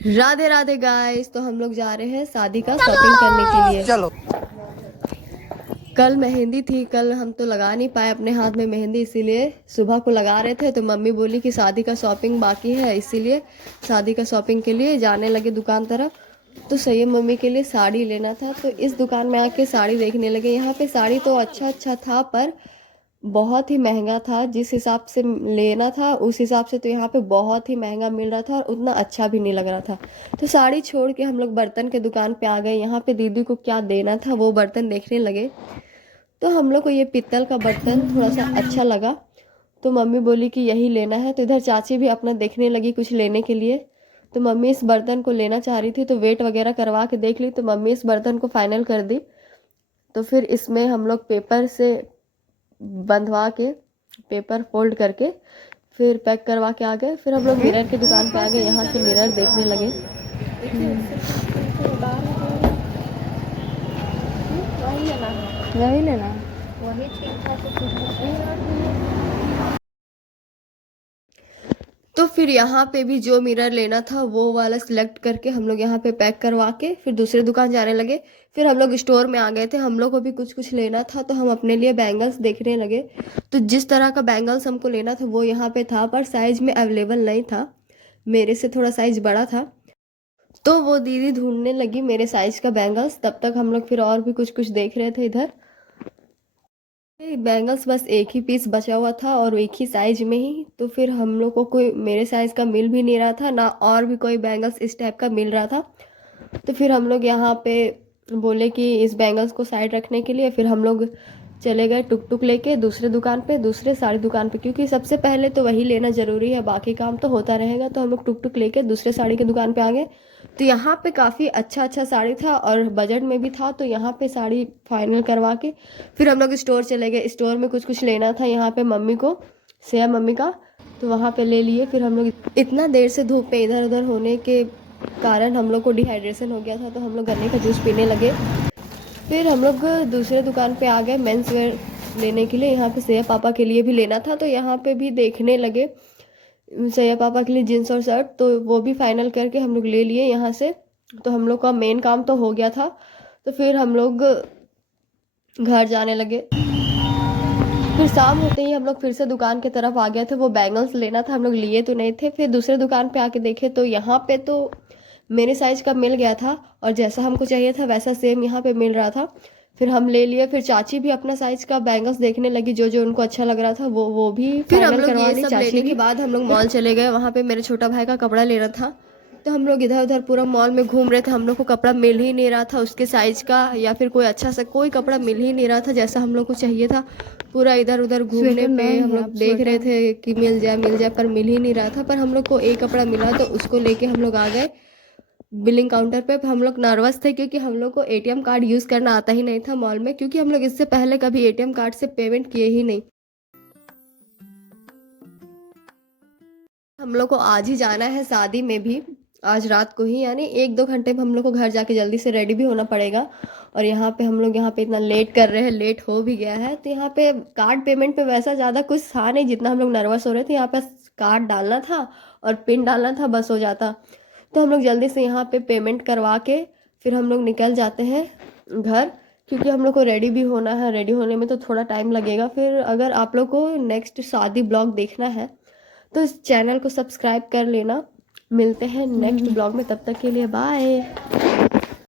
Radhe Radhe guys. तो हम लोग जा रहे हैं शादी का शॉपिंग करने के लिए। चलो। कल मेहंदी थी, कल हम तो लगा नहीं पाए अपने हाथ में मेहंदी, इसीलिए सुबह को लगा रहे थे। तो मम्मी बोली कि शादी का शॉपिंग बाकी है, इसीलिए शादी का शॉपिंग के लिए जाने लगे दुकान तरफ। तो सही है, मम्मी के लिए साड़ी लेना था, तो इस दुकान में आके साड़ी देखने लगे। यहाँ पे साड़ी तो अच्छा अच्छा था, पर बहुत ही महंगा था। जिस हिसाब से लेना था उस हिसाब से तो यहाँ पे बहुत ही महंगा मिल रहा था, और उतना अच्छा भी नहीं लग रहा था। तो साड़ी छोड़ के हम लोग बर्तन के दुकान पे आ गए। यहाँ पे दीदी को क्या देना था वो बर्तन देखने लगे। तो हम लोग को ये पीतल का बर्तन थोड़ा सा अच्छा लगा, तो मम्मी बोली कि यही लेना है। तो इधर चाची भी अपना देखने लगी कुछ लेने के लिए। तो मम्मी इस बर्तन को लेना चाह रही थी, तो वेट वगैरह करवा के देख ली, तो मम्मी इस बर्तन को फाइनल कर दी। तो फिर इसमें हम लोग पेपर से बंधवा के, पेपर फोल्ड करके फिर पैक करवा के आ गए। फिर हम लोग मिरर की दुकान पे आ गए, यहाँ से मिरर देखने लगे। वही लेना है। तो फिर यहाँ पे भी जो मिरर लेना था वो वाला सिलेक्ट करके हम लोग यहाँ पे पैक करवा के फिर दूसरे दुकान जाने लगे। फिर हम लोग स्टोर में आ गए थे, हम लोग को भी कुछ कुछ लेना था, तो हम अपने लिए बैंगल्स देखने लगे। तो जिस तरह का बैंगल्स हमको लेना था वो यहाँ पे था, पर साइज में अवेलेबल नहीं था, मेरे से थोड़ा साइज बड़ा था। तो वो दीदी ढूंढने लगी मेरे साइज का बैंगल्स, तब तक हम लोग फिर और भी कुछ कुछ देख रहे थे इधर। बैंगल्स बस एक ही पीस बचा हुआ था और एक ही साइज में ही। तो फिर हम लोग को कोई मेरे साइज का मिल भी नहीं रहा था ना, और भी कोई बैंगल्स इस टाइप का मिल रहा था। तो फिर हम लोग यहाँ पे बोले कि इस बैंगल्स को साइड रखने के लिए फिर हम लोग चले गए टुक टुक लेके दूसरे दुकान पे, दूसरे साड़ी दुकान पे, क्योंकि सबसे पहले तो वही लेना ज़रूरी है, बाकी काम तो होता रहेगा। तो हम लोग टुक टुक लेके दूसरे साड़ी की दुकान पे आ गए। तो यहाँ पे काफ़ी अच्छा अच्छा साड़ी था और बजट में भी था, तो यहाँ पे साड़ी फाइनल करवा के फिर हम लोग स्टोर चले गए। स्टोर में कुछ कुछ लेना था यहाँ पे मम्मी को, सेया मम्मी का, तो वहाँ पे ले लिए। फिर हम लोग इतना देर से धूप में इधर उधर होने के कारण हम लोग को डिहाइड्रेशन हो गया था, तो हम लोग गन्ने का जूस पीने लगे। फिर हम लोग दूसरे दुकान पे आ गए मेंस वेयर लेने के लिए। यहाँ पे सैया पापा के लिए भी लेना था, तो यहाँ पे भी देखने लगे सैया पापा के लिए जीन्स और शर्ट, तो वो भी फाइनल करके हम लोग ले लिए यहाँ से। तो हम लोग का मेन काम तो हो गया था। तो फिर हम लोग घर जाने लगे। फिर शाम होते ही हम लोग फिर से दुकान की तरफ आ गए थे, वो बैंगल्स लेना था, हम लोग लिए तो नहीं थे। फिर दूसरे दुकान पे आके देखे तो यहाँ पे तो मेरे साइज का मिल गया था, और जैसा हमको चाहिए था वैसा सेम यहाँ पे मिल रहा था। फिर हम ले लिए। फिर चाची भी अपना साइज का बैंगल्स देखने लगी, जो जो उनको अच्छा लग रहा था वो भी फिर हम फाइनल लोग करवा ये ली सब चाची लेने के भी। बाद हम लोग मॉल चले गए। वहाँ पे मेरे छोटा भाई का कपड़ा लेना था, तो हम लोग इधर उधर पूरा मॉल में घूम रहे थे। हम लोग को कपड़ा मिल ही नहीं रहा था उसके साइज का, या फिर कोई अच्छा सा कोई कपड़ा मिल ही नहीं रहा था जैसा हम लोग को चाहिए था। पूरा इधर उधर घूमने पे हम लोग देख रहे थे कि मिल जाए, पर मिल ही नहीं रहा था। पर हम लोग को एक कपड़ा मिला, तो उसको लेके हम लोग आ गए बिलिंग काउंटर पे। हम लोग नर्वस थे क्योंकि हम लोग को एटीएम कार्ड यूज़ करना आता ही नहीं था मॉल में, क्योंकि हम लोग इससे पहले कभी एटीएम कार्ड से पेमेंट किए ही नहीं। हम लोग को आज ही जाना है शादी में भी, आज रात को ही, यानी एक दो घंटे में हम लोग को घर जाके जल्दी से रेडी भी होना पड़ेगा। और यहाँ पे हम लोग यहाँ पे इतना लेट कर रहे हैं, लेट हो भी गया है। तो यहाँ पे कार्ड पेमेंट पे वैसा ज़्यादा कुछ था नहीं जितना हम लोग नर्वस हो रहे थे। यहाँ पे कार्ड डालना था और पिन डालना था, बस हो जाता। तो हम लोग जल्दी से यहाँ पे पेमेंट करवा के फिर हम लोग निकल जाते हैं घर, क्योंकि हम लोग को रेडी भी होना है। रेडी होने में तो थोड़ा टाइम लगेगा। फिर अगर आप लोग को नेक्स्ट शादी ब्लॉग देखना है तो इस चैनल को सब्सक्राइब कर लेना। मिलते हैं नेक्स्ट ब्लॉग में, तब तक के लिए बाय।